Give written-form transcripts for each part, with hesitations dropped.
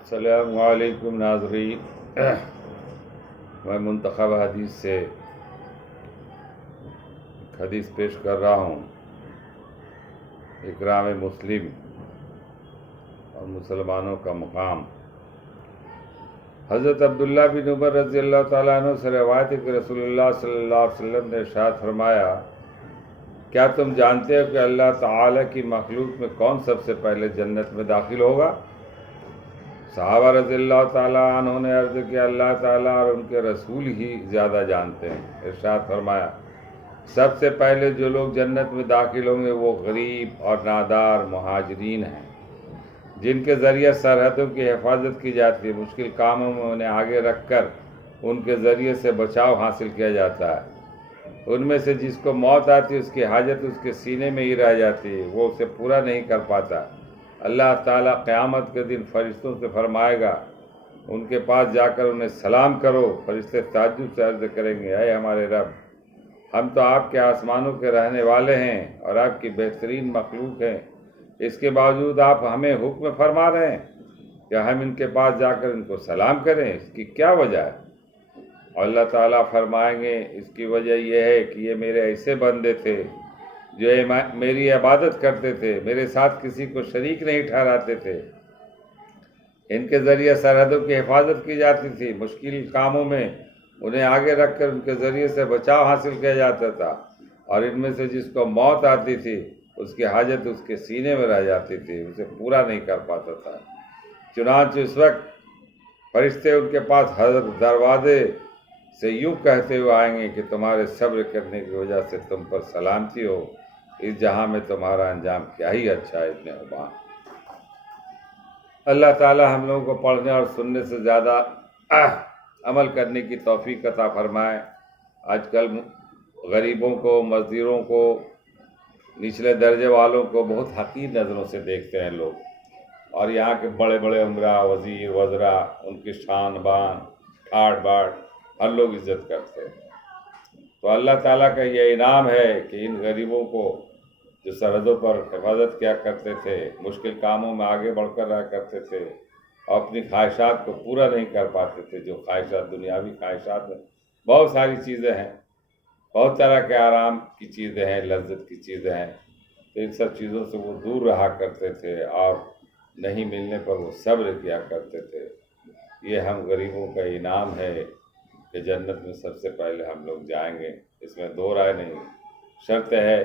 السلام علیکم ناظرین، میں منتخب حدیث سے حدیث پیش کر رہا ہوں۔ اکرام مسلم اور مسلمانوں کا مقام۔ حضرت عبداللہ بن عمر رضی اللہ تعالیٰ عنہ سے روایت ہے کہ رسول اللہ صلی اللہ علیہ وسلم نے ارشاد فرمایا، کیا تم جانتے ہو کہ اللہ تعالیٰ کی مخلوق میں کون سب سے پہلے جنت میں داخل ہوگا؟ صحابہ رضی اللہ تعالیٰ عنہ نے عرض کیا، اللہ تعالیٰ اور ان کے رسول ہی زیادہ جانتے ہیں۔ ارشاد فرمایا، سب سے پہلے جو لوگ جنت میں داخل ہوں گے وہ غریب اور نادار مہاجرین ہیں، جن کے ذریعے سرحدوں کی حفاظت کی جاتی ہے، مشکل کاموں میں انہیں آگے رکھ کر ان کے ذریعے سے بچاؤ حاصل کیا جاتا ہے۔ ان میں سے جس کو موت آتی ہے اس کی حاجت اس کے سینے میں ہی رہ جاتی ہے، وہ اسے پورا نہیں کر پاتا۔ اللہ تعالیٰ قیامت کے دن فرشتوں سے فرمائے گا، ان کے پاس جا کر انہیں سلام کرو۔ فرشتے تعجب سے عرض کریں گے، اے ہمارے رب، ہم تو آپ کے آسمانوں کے رہنے والے ہیں اور آپ کی بہترین مخلوق ہیں، اس کے باوجود آپ ہمیں حکم فرما رہے ہیں کہ ہم ان کے پاس جا کر ان کو سلام کریں، اس کی کیا وجہ ہے؟ اور اللہ تعالیٰ فرمائیں گے، اس کی وجہ یہ ہے کہ یہ میرے ایسے بندے تھے جو میری عبادت کرتے تھے، میرے ساتھ کسی کو شریک نہیں ٹھہراتے تھے، ان کے ذریعے سرحدوں کی حفاظت کی جاتی تھی، مشکل کاموں میں انہیں آگے رکھ کر ان کے ذریعے سے بچاؤ حاصل کیا جاتا تھا، اور ان میں سے جس کو موت آتی تھی اس کی حاجت اس کے سینے میں رہ جاتی تھی، اسے پورا نہیں کر پاتا تھا۔ چنانچہ اس وقت فرشتے ان کے پاس حضرت دروازے سے یوں کہتے ہوئے آئیں گے کہ تمہارے صبر کرنے کی وجہ سے تم پر سلامتی ہو، اس جہاں میں تمہارا انجام کیا ہی اچھا ہے ابن حبان۔ اللہ تعالی ہم لوگوں کو پڑھنے اور سننے سے زیادہ عمل کرنے کی توفیق عطا فرمائے۔ آج کل غریبوں کو، مزدوروں کو، نچلے درجے والوں کو بہت حقیر نظروں سے دیکھتے ہیں لوگ، اور یہاں کے بڑے بڑے عمرا، وزیر، وزراء، ان کی شان بان، ٹھاٹ باٹ ہر لوگ عزت کرتے ہیں۔ تو اللہ تعالیٰ کا یہ انعام ہے کہ ان غریبوں کو جو سرحدوں پر حفاظت کیا کرتے تھے، مشکل کاموں میں آگے بڑھ کر رہا کرتے تھے اور اپنی خواہشات کو پورا نہیں کر پاتے تھے، جو خواہشات دنیاوی خواہشات ہیں، بہت ساری چیزیں ہیں، بہت طرح کے آرام کی چیزیں ہیں، لذت کی چیزیں ہیں، تو ان سب چیزوں سے وہ دور رہا کرتے تھے اور نہیں ملنے پر وہ صبر کیا کرتے تھے۔ یہ ہم غریبوں کا انعام ہے کہ جنت میں سب سے پہلے ہم لوگ جائیں گے، اس میں دو رائے نہیں۔ شرط ہے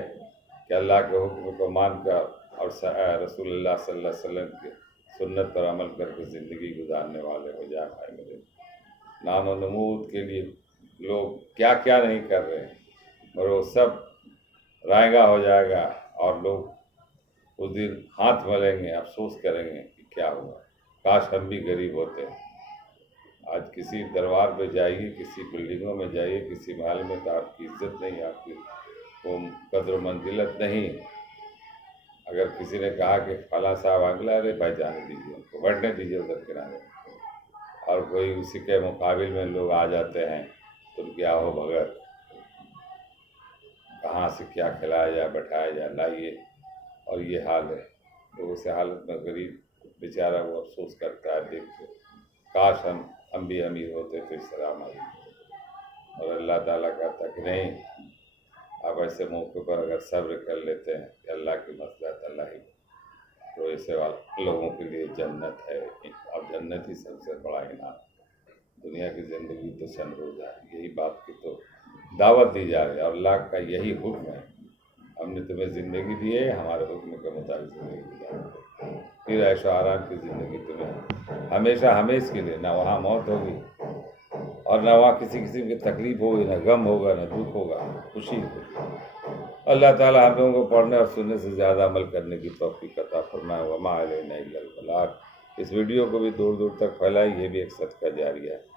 کہ اللہ کے حکم کو مان کر اور رسول اللہ صلی اللہ علیہ وسلم کی سنت پر عمل کر کے زندگی گزارنے والے ہو جائے۔ بھائی میرے، نام و نمود کے لیے لوگ کیا کیا نہیں کر رہے ہیں، اور وہ سب رائے گاہ ہو جائے گا، اور لوگ اس دن ہاتھ ملیں گے، افسوس کریں گے کہ کیا ہوا، کاش ہم بھی غریب ہوتے۔ آج کسی دربار پہ جائیے، کسی بلڈنگوں میں جائیے، کسی محل میں، تو آپ کی عزت نہیں، آپ کی وہ قدر و منزلت نہیں۔ اگر کسی نے کہا کہ فلاں صاحب اگلا، ارے بھائی جانے دیجیے، ان کو بیٹھنے دیجیے ادھر کنارے، اور کوئی اسی کے مقابل میں لوگ آ جاتے ہیں تو ان کی آہو بھگت، کہاں سے کیا کھلایا جائے، بیٹھایا جائے، لائیے، اور یہ حال ہے۔ تو اس حالت میں غریب بیچارہ وہ افسوس کرتا ہے دیکھ کے، کاش ہم بھی امیر ہوتے تو اس طرح ہماری۔ اور اللہ تعالیٰ کہتا کہ نہیں، آپ ایسے موقع پر اگر صبر کر لیتے ہیں کہ اللہ کی مصلحت اللہ ہی، تو ایسے لوگوں کے لیے جنت ہے، اور جنت ہی سب سے بڑا انعام۔ دنیا کی زندگی تو چند روزہ ہے، یہی بات کی تو دعوت دی جا رہی ہے، اور اللہ کا یہی حکم ہے، ہم نے تمہیں زندگی دی ہے، ہمارے حکم کے مطابق زندگی گزارو، پھر عیش و آرام کی زندگی تمہیں ہمیشہ ہمیش کے لیے، نہ وہاں موت ہوگی اور نہ وہاں کسی قسم کی تکلیف ہوگی، نہ غم ہوگا، نہ دکھ ہوگا، خوشی ہوگی۔ اللہ تعالیٰ ہم لوگوں کو پڑھنے اور سننے سے زیادہ عمل کرنے کی توفیق عطا فرمائے۔ وما علینا الا البلاغ۔ اس ویڈیو کو بھی دور دور تک پھیلائیں، یہ بھی ایک صدقہ جاریہ ہے۔